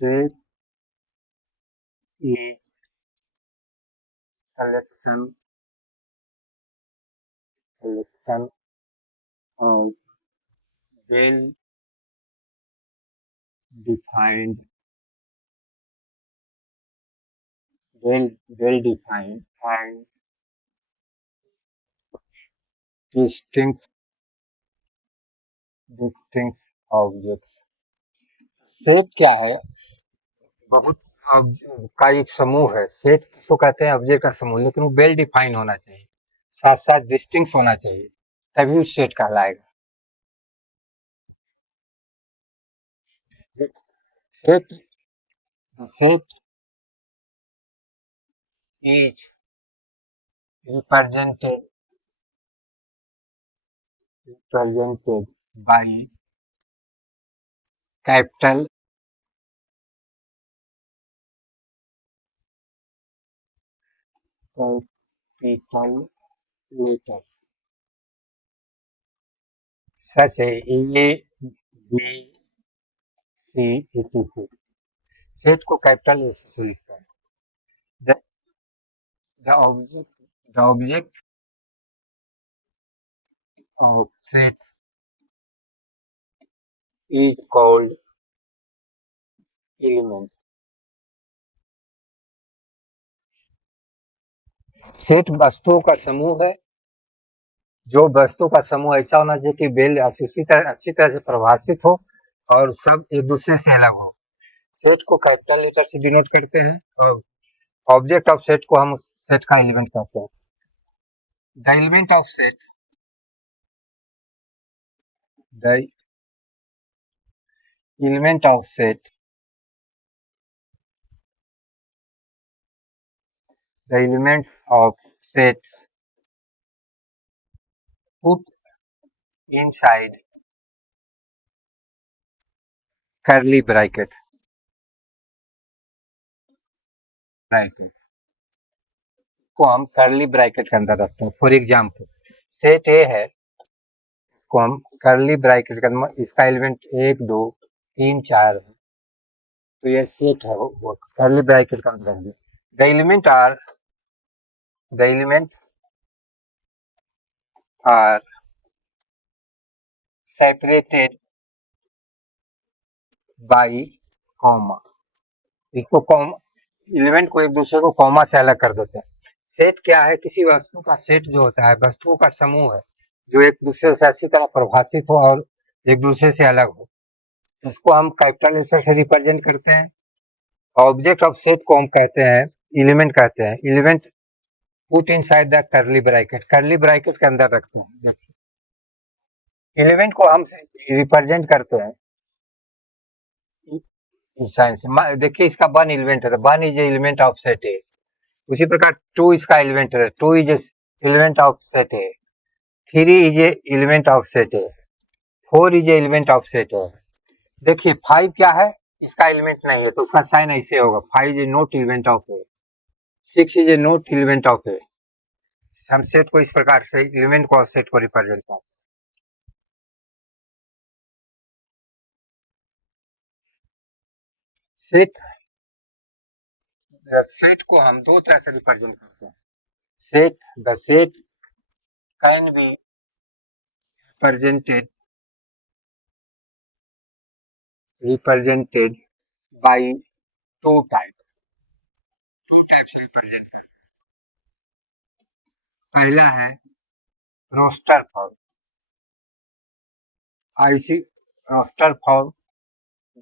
Set is collection of well defined well defined and distinct distinct objects। Set क्या है? बहुत का एक समूह है। सेट किसको कहते हैं? ऑब्जेक्ट का समूह, लेकिन वो वेल डिफाइन होना चाहिए, साथ साथ डिस्टिंक्ट होना चाहिए, तभी उस सेट कहलाएगा। Set set is represented represented by capital capital letters such as A, B, C, etc. Set को कैपिटल ए से लिखते हैं। The, the object of set is called element। Set वस्तुओं का समूह है। जो वस्तु का समूह ऐसा होना चाहिए कि वेल अच्छी तरह से परिभाषित हो और सब एक दूसरे से अलग हो। सेट को कैपिटल लेटर से डिनोट करते हैं और ऑब्जेक्ट ऑफ सेट को हम सेट का एलिमेंट कहते हैं। The element of set the element of set the element of set put inside curly bracket को हम कर्ली ब्रैकेट के अंदर रखते हैं। फॉर एग्जाम्पल, सेट ए है, को हम कर्ली ब्रैकेट के अंदर, इसका एलिमेंट 1 2 3 4 है, तो ये सेट है, वो कर्ली ब्रैकेट के अंदर रहेंगे। The element are separated by comma. इसको कॉमा, एलिमेंट को एक दूसरे को कॉमा से अलग कर देते हैं। सेट क्या है? किसी वस्तु का सेट जो होता है, वस्तुओं का समूह है जो एक दूसरे से अच्छी तरह परिभाषित हो और एक दूसरे से अलग हो। इसको हम कैपिटल लेटर से रिप्रेजेंट करते हैं। ऑब्जेक्ट ऑफ सेट को हम कहते हैं एलिमेंट कहते हैं। Element put inside the curly bracket के अंदर रखते हैं। एलिमेंट को हम रिप्रेजेंट करते हैं साइन से। देखिए, इसका वन एलिमेंट है, one is element of set है। उसी प्रकार टू इसका एलिमेंट है, two is element of set है। Three is element of set है। Four is element of set है। देखिए, फाइव क्या है? इसका एलिमेंट नहीं है, तो उसका साइन ऐसे होगा, five is not element of A. Six is A not element of A. हम सेट को इस प्रकार से एलिमेंट को और सेट को रिप्रेजेंट करते हैं। सेट को हम दो तरह से रिप्रेजेंट करते हैं। The set can be represented by two type से रिप्रेजेंट करते हैं। पहला है रोस्टर फॉर्म, आईसी रोस्टर फॉर्म।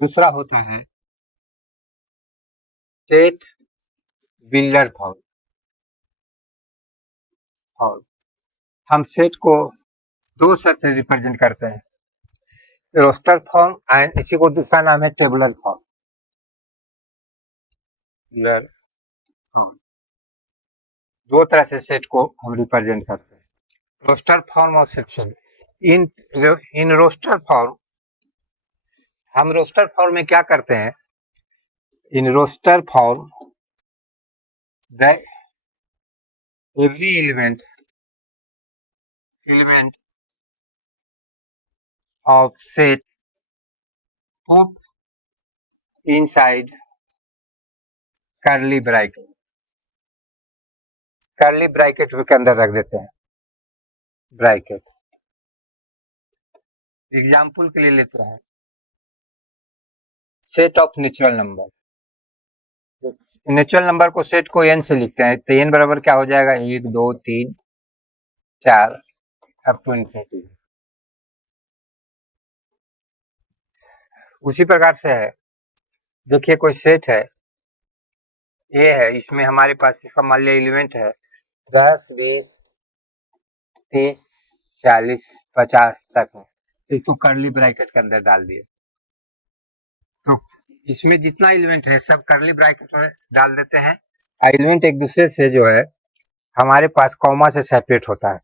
दूसरा होता है सेट बिल्डर फॉर्म। हम सेट को दो शब्द से रिप्रेजेंट करते हैं, रोस्टर फॉर्म एंड इसी को दूसरा नाम है टेबुलर फॉर्म। दो तरह से सेट को हम रिप्रेजेंट करते हैं, रोस्टर फॉर्म और section. In in roster form, हम रोस्टर फॉर्म में क्या करते हैं? In roster form the every element of set put inside curly bracket के अंदर रख देते हैं ब्रैकेट। एग्जाम्पल के लिए लेते हैं set of natural number. Natural number को सेट को एन से लिखते हैं, तो एन बराबर क्या हो जाएगा, 1 2 3 4 अप टू इन्फिनिटी। उसी प्रकार से है, देखिए कोई सेट है ए है, इसमें हमारे पास इसका मान लिया एलिमेंट है 10 20 30 40 50 तक है, तो इसको कर्ली ब्रैकेट के अंदर डाल दिए। तो इसमें जितना एलिमेंट है सब कर्ली ब्रैकेट में डाल देते हैं। एलिमेंट एक दूसरे से जो है हमारे पास कॉमा से सेपरेट होता है।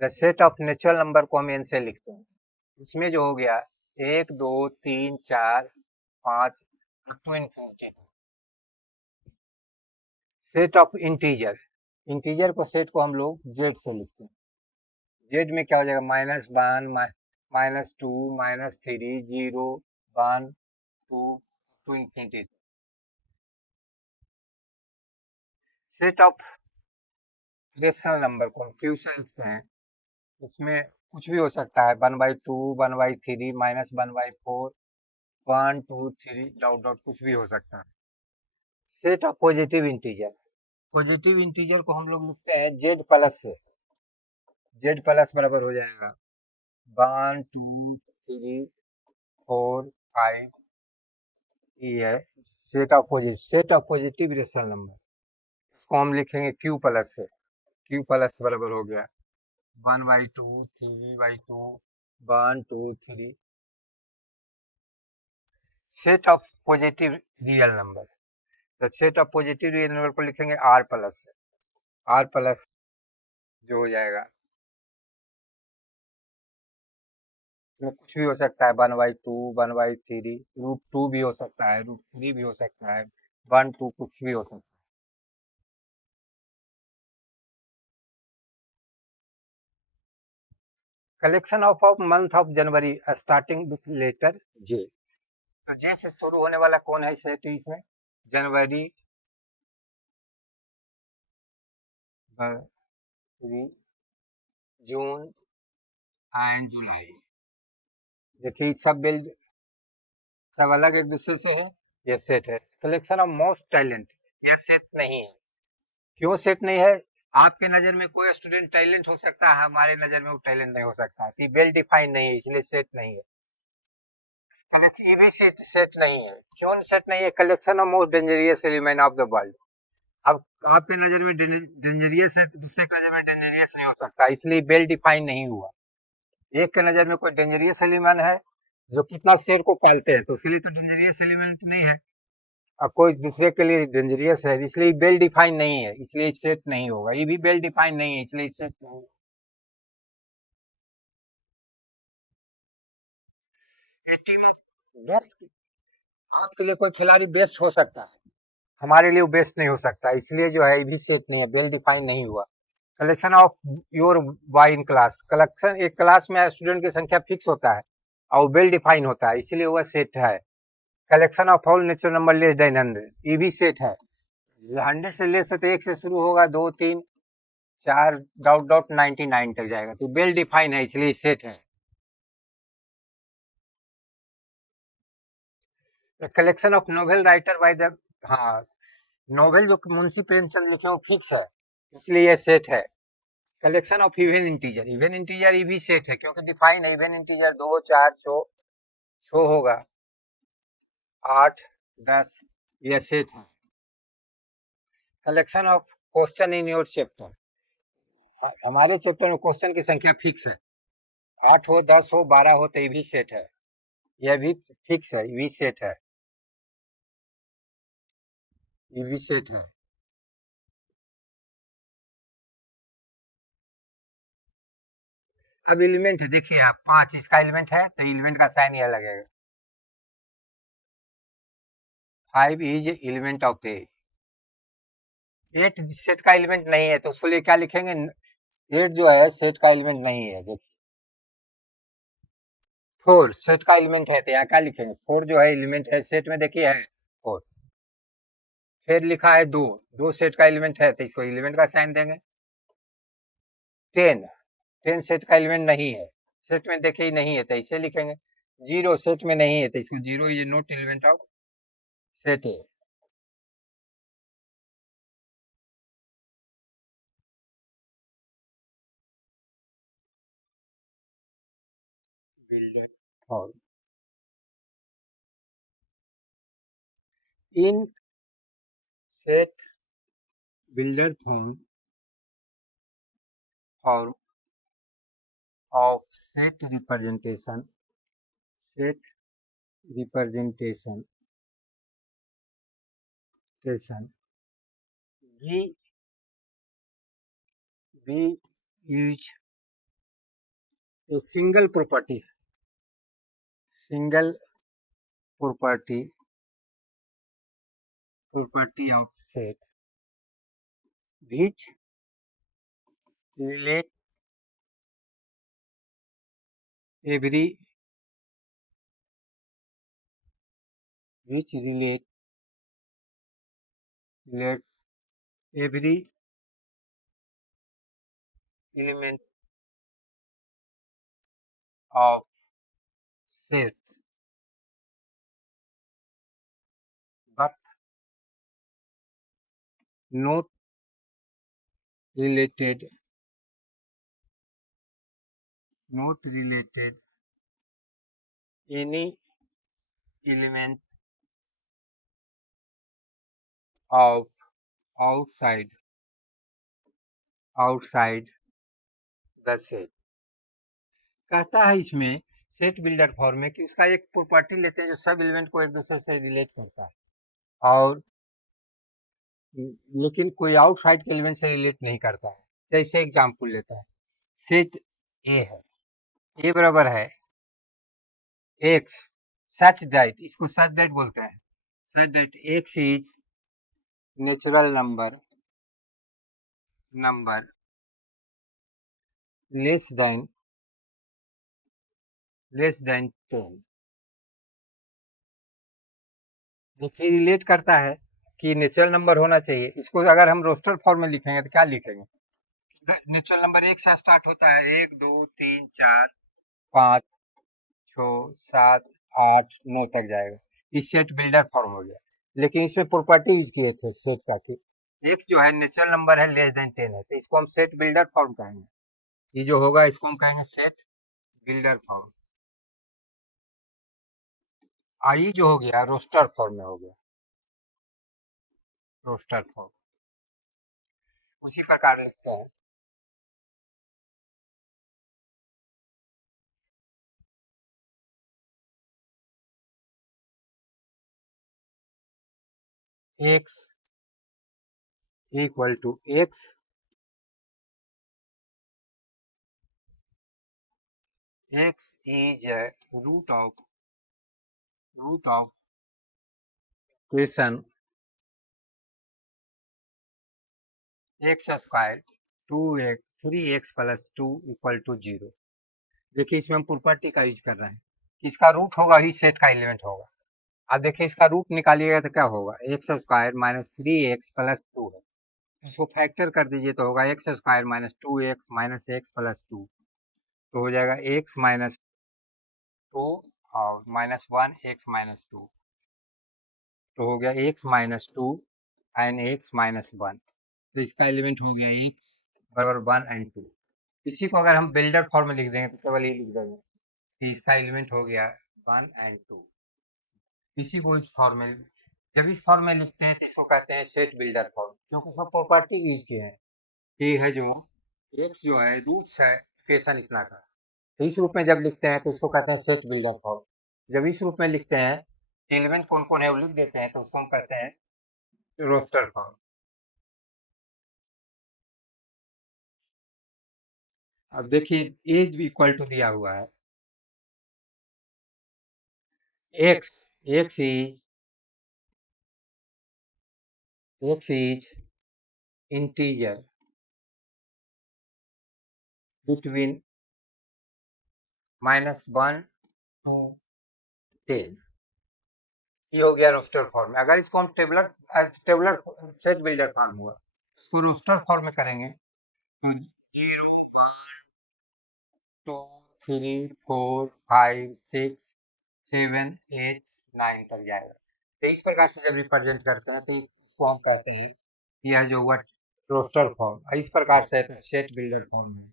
The set of natural number को हम एन से लिखते हैं। इसमें जो हो गया 1 2 3 4 5 up to infinity. Set of integer, integer को सेट को हम लोग जेड से लिखते हैं। जेड में क्या हो जाएगा, -1 -2 -3 0 1 2 to infinity. Set of rational number को हम क्यू से लिखते हैं। इसमें कुछ भी हो सकता है, 1/2 1/3 -1/4 1 2 3 डॉट डॉट कुछ भी हो सकता है। Set of positive integer, positive integer को हम लोग लिखते हैं जेड प्लस से। जेड प्लस बराबर हो जाएगा 1 2 3 4 5। ये है set of positive rational number, इसको हम लिखेंगे क्यू प्लस से। क्यू प्लस बराबर हो गया 1/2 3/2 1 2 3। Set of positive real number, तो set of positive real number को लिखेंगे आर प्लस से। आर प्लस जो हो जाएगा, इसमें कुछ भी हो सकता है, 1/2 1/3 √2 भी हो सकता है, √3 भी हो सकता है, 1 2 कुछ भी हो सकता है। Collection of month of January starting with letter J. तो जे से शुरू होने वाला कौन है सेट इसमें, जनवरी फरवरी जून एंड जुलाई। देखिए सब अलग एक दूसरे से है, ये सेट है। कलेक्शन ऑफ मोस्ट टैलेंट, ये सेट नहीं है। क्यों सेट नहीं है, आपके नजर में कोई स्टूडेंट टैलेंट हो सकता है, हमारे नजर में वो टैलेंट नहीं हो सकता है, वेल डिफाइंड नहीं है, इसलिए सेट नहीं है। कलेक्शन ये भी सेट नहीं है। क्यों सेट नहीं है, collection of most dangerous element of the world. अब आपके नजर में डेंजरियस है तो दूसरे के नजर में डेंजरियस नहीं हो सकता, इसलिए वेल डिफाइन नहीं हुआ। एक के नजर में कोई डेंजरियस एलिमेंट है जो कितना शेर को पालते हैं, तो इसलिए तो डेंजरियस एलिमेंट नहीं है। अब कोई दूसरे के लिए डेंजरियस है, इसलिए वेल डिफाइन नहीं है, इसलिए सेट नहीं होगा। ये भी वेल डिफाइन नहीं है, इसलिए सेट नहीं। ये टीम बेस्ट, आपके लिए कोई खिलाड़ी बेस्ट हो सकता है, हमारे लिए वो बेस्ट नहीं हो सकता, इसलिए जो है ये भी सेट नहीं है, वेल डिफाइन नहीं हुआ। कलेक्शन ऑफ योर वाई इन क्लास, कलेक्शन एक क्लास में स्टूडेंट की संख्या फिक्स होता है और वेल डिफाइन होता है, इसलिए वह सेट है। Collection of whole natural number less than 100, ये भी सेट है। 100 से लेस है तो एक से शुरू होगा, 2 3 4 डॉट डॉट 99 तक जाएगा, तो वेल डिफाइन है, इसलिए सेट है। Collection of novel writer by the, हाँ, नोवेल जो मुंशी प्रेमचंद लिखे वो फिक्स है, इसलिए ये सेट है। Collection of even integer, even integer ये भी सेट है, क्योंकि डिफाइन है। इवन इंटीजर 2 4 6 होगा, 8 10, ये सेट है। Collection of question in your chapter, हमारे चैप्टर में क्वेश्चन की संख्या फिक्स है, 8 हो 10 हो 12 हो, तो ये भी सेट है। यह भी फिक्स है, ये भी सेट है, ये भी सेट है। अब एलिमेंट है, देखिए आप 5 इसका एलिमेंट है, तो एलिमेंट का साइन यह लगेगा। 5 इज एलिमेंट ऑफ 8। 8 सेट का एलिमेंट नहीं है, तो उसके लिए क्या लिखेंगे, 8 जो है सेट का एलिमेंट नहीं है। देखिए फोर सेट का एलिमेंट है तो यहाँ क्या लिखेंगे, फोर जो है एलिमेंट है सेट में, देखिए है फोर। फिर लिखा है दो, दो सेट का एलिमेंट है तो इसको एलिमेंट का साइन देंगे। टेन, टेन सेट का एलिमेंट नहीं है, सेट में देखिए नहीं है तो इसे लिखेंगे। जीरो सेट में नहीं है तो इसको zero is not element of set है। Builder form, in set builder form of set representation station we use a single property of set which relate every which relate every element of set but not related any element of outside outside the set। कहता है इसमें set builder form में कि उसका एक property लेते हैं जो सब एलिमेंट को एक दूसरे से रिलेट करता है, और लेकिन कोई आउटसाइड के एलिमेंट से रिलेट नहीं करता है। जैसे एग्जांपल लेता है, सेट ए है, ए बराबर है एक्स सच दैट, इसको सच दैट बोलते हैं, such that x is natural number less then 10। देखिए रिलेट करता है कि नेचुरल नंबर होना चाहिए। इसको अगर हम रोस्टर फॉर्म में लिखेंगे तो क्या लिखेंगे, नेचुरल नंबर एक से स्टार्ट होता है, एक दो तीन चार पाँच छः सात आठ नौ तक जाएगा, इस सेट बिल्डर फॉर्म हो गया। लेकिन इसमें प्रॉपर्टी यूज किए थे सेट का कि एक्स जो है नेचुरल नंबर है लेस देन 10 है, तो इसको हम सेट बिल्डर फॉर्म कहेंगे। ये जो होगा इसको हम कहेंगे सेट बिल्डर फॉर्म। आई जो हो गया रोस्टर फॉर्म में हो गया, रोस्टर फॉर्म। उसी प्रकार लिखते हैं, x equal to x, x is root of equation x square to x 3x plus 2 equal to 0। देखिए इसमें हम प्रॉपर्टी का यूज कर रहे हैं, इसका रूट होगा ही सेट का एलिमेंट होगा। अब देखिए इसका रूट निकालिएगा तो क्या होगा, x square minus 3x plus 2 है, इसको फैक्टर कर दीजिए तो होगा x square minus 2x minus x plus 2, तो हो जाएगा एक्स माइनस 2 और माइनस 1 एक्स माइनस 2, तो हो गया x minus 2 and x minus 1। तो इसका एलिमेंट हो गया एक्स बराबर 1 एंड 2। इसी को अगर हम बिल्डर फॉर्म में लिख देंगे तो केवल ये लिख देंगे कि इसका एलिमेंट हो गया 1 एंड 2। इसी को इस फॉर्म में, जब इस फॉर्म में लिखते हैं तो इसको कहते हैं सेट बिल्डर फॉर्म, क्योंकि उसमें प्रॉपर्टी यूज किए हैं। ये है जो एक्स जो है रूट्स है इक्वेशन इतना का, तो इस रूप में जब लिखते हैं तो उसको कहते हैं सेट बिल्डर फॉर्म। जब इस रूप में लिखते हैं एलिमेंट कौन कौन है वो लिख देते हैं तो उसको हम कहते हैं रोस्टर फॉर्म। अब देखिए एज भी इक्वल टू दिया हुआ है, x x is integer between -1 to ten. ये हो गया रोस्टर फॉर्म में। अगर इसको हम tabular tabular set builder form हुआ, इसको रोस्टर फॉर्म में करेंगे तो 0 1 2 3 4 5 6 7 8 9 तक जाएगा। तो इस प्रकार से जब रिप्रेजेंट करते हैं तो इसको हम कहते हैं यह जो हुआ रोस्टर फॉर्म। इस प्रकार से सेट बिल्डर फॉर्म में,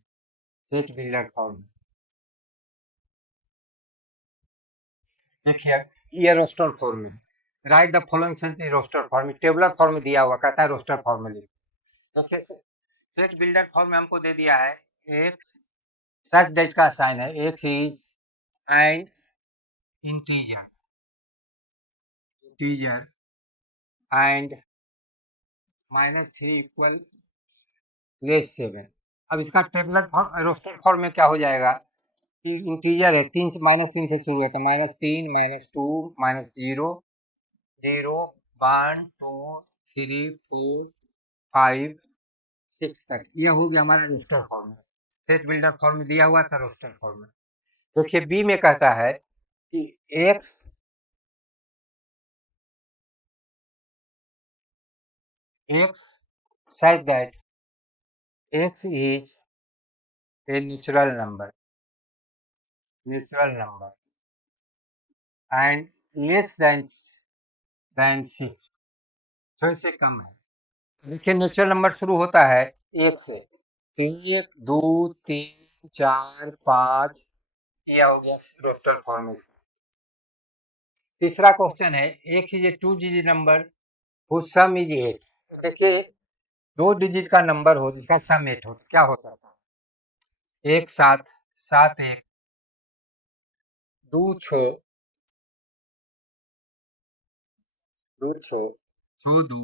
सेट बिल्डर फॉर्म देखिए ये रोस्टर फॉर्म में write the following sets in roster form. Tabular form में दिया हुआ, कहता है रोस्टर फॉर्म में लिखो। देखिए सेट बिल्डर फॉर्म में हमको दे दिया है एक सच डेट का साइन है, एक ही and integer, integer and -3 equal -7। अब इसका टेबुलर फॉर्म रोस्टर फॉर्म में क्या हो जाएगा कि इंटीजर है, -3 से शुरू होता है, -3 -2 -0 0 1 2 3 4 5 6 तक। यह हो गया हमारा रोस्टर फॉर्म में। सेट बिल्डर फॉर्म में दिया हुआ था रोस्टर फॉर्म में। देखिए बी में कहता है कि एक such that x is a natural number and less than 6, छह से कम है। देखिए नेचुरल नंबर शुरू होता है एक से, एक दो तीन चार पाँच, यह हो गया रोस्टर फॉर्म। तीसरा क्वेश्चन है एक is a 2 digit number whose sum is 8। देखिए 2 डिजिट का नंबर हो जिसका सम 8 हो, क्या होता था? एक सात, सात एक, दो छः, दो छः, छः दो,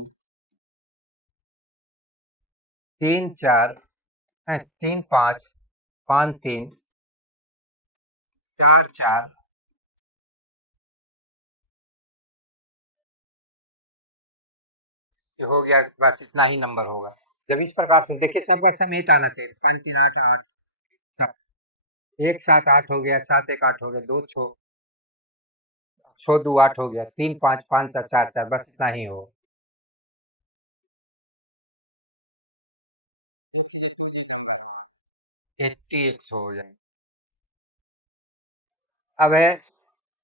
तीन चार, तीन पाँच, पाँच तीन, चार चार, ये हो गया। बस इतना ही नंबर होगा। जब इस प्रकार से देखिए सबका सम 8 आना चाहिए। 5 3 8 8, एक सात आठ हो गया, सात एक आठ हो गया, दो छः, छः दो आठ हो गया, तीन पाँच, पाँच चार चार चार, बस इतना ही हो। 80 हो जाए। अब है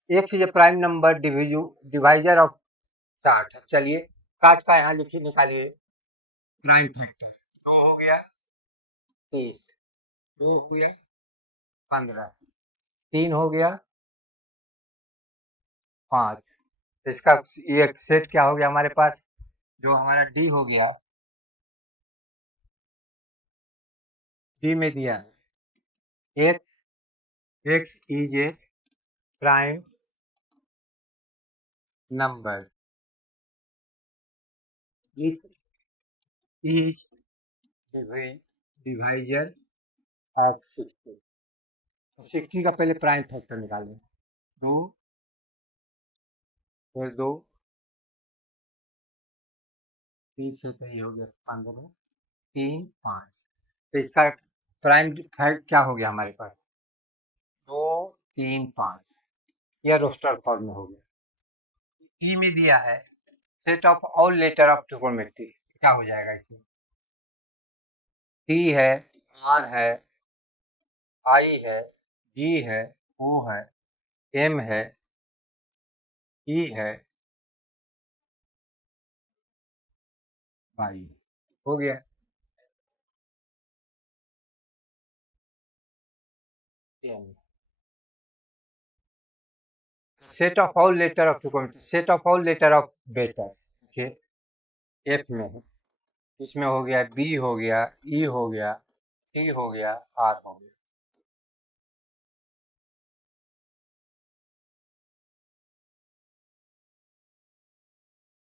एक ही प्राइम नंबर डिवाइजर ऑफ 60। चलिए 60 का यहाँ लिखिए, निकालिए प्राइम फैक्टर। दो हो गया 30, दो हो गया 15, तीन हो गया 5। इसका ये सेट क्या हो गया हमारे पास, जो हमारा डी हो गया, डी में दिया है x is a prime number, it is divisor of 60। 60 का पहले प्राइम फैक्टर निकालें। दो, फिर दो, तीन से तो ये हो गया 15, तीन 5। तो इसका प्राइम फैक्ट क्या हो गया हमारे पास, दो तीन पाँच। यह रोस्टर फॉर्म में हो गया। ई में दिया है set of all letter of trigonometry, क्या हो जाएगा इसमें, टी है, आर है, आई है, जी है, ओ है, एम है, ई है, आई हो गया। Set of all letter of trigonometry, set of all letter of better, F में है। इसमें हो गया बी हो गया, ई हो गया, टी हो गया, आर हो गया।